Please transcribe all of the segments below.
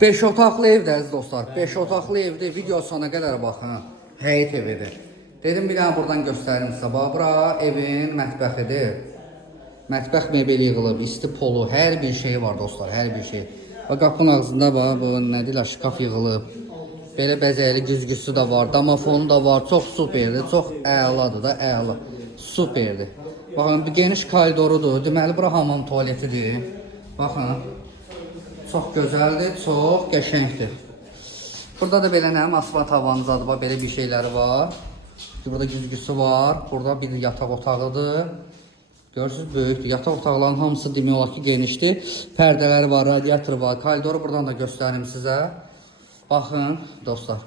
5 otaqlı evdir əziz dostlar. 5 otaqlı evdir. Video sona qədər baxın. Həyət evidir. Dedim bir dənə buradan göstərim sizə. Bax, bura evin mətbəxidir. Mətbəx mebeli yığılıb, isti polu, hər bir şey var dostlar, hər bir şey. Bax, qapının ağzında bax, bu nə deyirlər, şkaf yığılıb. Belə bəzəkli güzgüsü də var, damafonu da var. Çox superdir, çox əladır da, əla. Superdir. Baxın, bir geniş koridorudur. Deməli, bura hamam tualetidir. Baxın. Çox gözəldir, çox qəşəngdir. Burada da belə nə, asfalt tavanızadır, bax, belə bir şeyləri var. Burada güzgüsü var. Burada bir yataq otağıdır. Görürsünüz, böyükdür. Yataq otaqlarının hamısı demək olar ki, genişdir. Pərdələri var, radiator var. Koridoru buradan da göstərim sizə. Baxın, dostlar.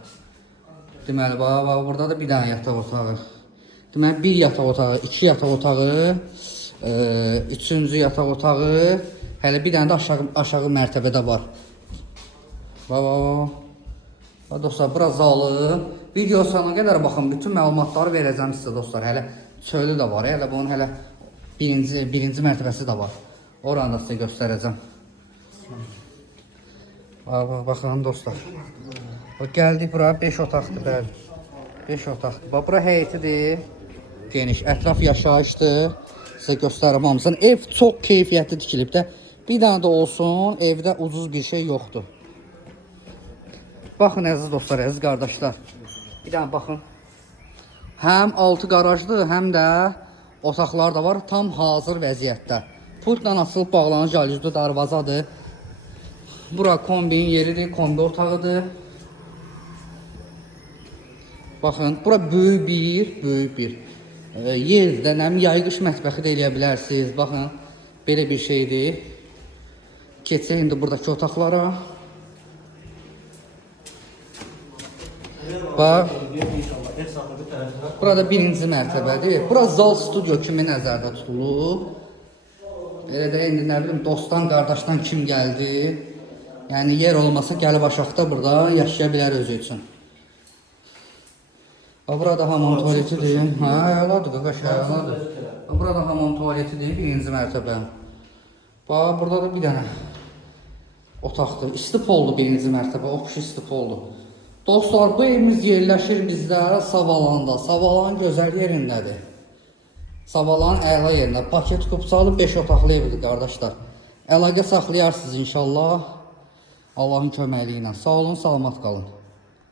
Deməli, bax, burada da bir dənə yataq otağı. Deməli, bir yataq otağı, iki yataq otağı, üçüncü yataq otağı, hələ bir dənə də aşağı mərtəbədə var. Bax, dostlar, bura zalı. Video sonuna qədər baxın, bütün məlumatları verəcəm sizə, dostlar. Hələ çölü də var, hələ bunun hələ birinci mərtəbəsi də var. Oranı da sizə göstərəcəm. Baxın, dostlar. Gəldik bura, 5 otaqdır, bəli. 5 otaqdır. Bax, bura həyətidir. Geniş, ətraf yaşayışdır. Sizə göstərim hamısını. Ev çox keyfiyyətli tikilib də. Bir dənə də olsun, evdə ucuz bir şey yoxdur. Baxın, əziz dostlar, əziz qardaşlar. Bir dənə baxın. Həm altı qarajdır, həm də otaqlar da var, tam hazır vəziyyətdə. Pultla açılıb bağlanan jalüzlü darvazadır. Bura kombinin yeridir, kombi otağıdır. Baxın, bura böyük bir yerdə, nəm yayğış mətbəxi də eləyə bilərsiniz. Baxın, belə bir şeydir. Keçək indi buradakı otaqlara. Bax, burada birinci mərtəbədir. Bura zal studio kimi nəzərdə tutulub. Elə də indi nə bilim, dostdan, qardaşdan kim gəldi. Yəni yer olmasa gəlib aşağıda burada yaşaya bilər özü üçün. Burada hamam tualetidir. Hə, əladır, qaqaş, əladır. Burada hamam tualetidir, birinci mərtəbə. Bax, burada da bir dənə otaqdır. İsti poldur birinci mərtəbə, oxuş isti poldur. Dostlar, bu evimiz yerləşir bizdə Savalan'da. Savalan gözəl yerindədir. Savalan əla yerində. Paket kupçalı 5 otaqlı evdir, qardaşlar. Əlaqə saxlayarsınız inşallah. Allahın köməliyi ilə. Sağ olun, salamat qalın.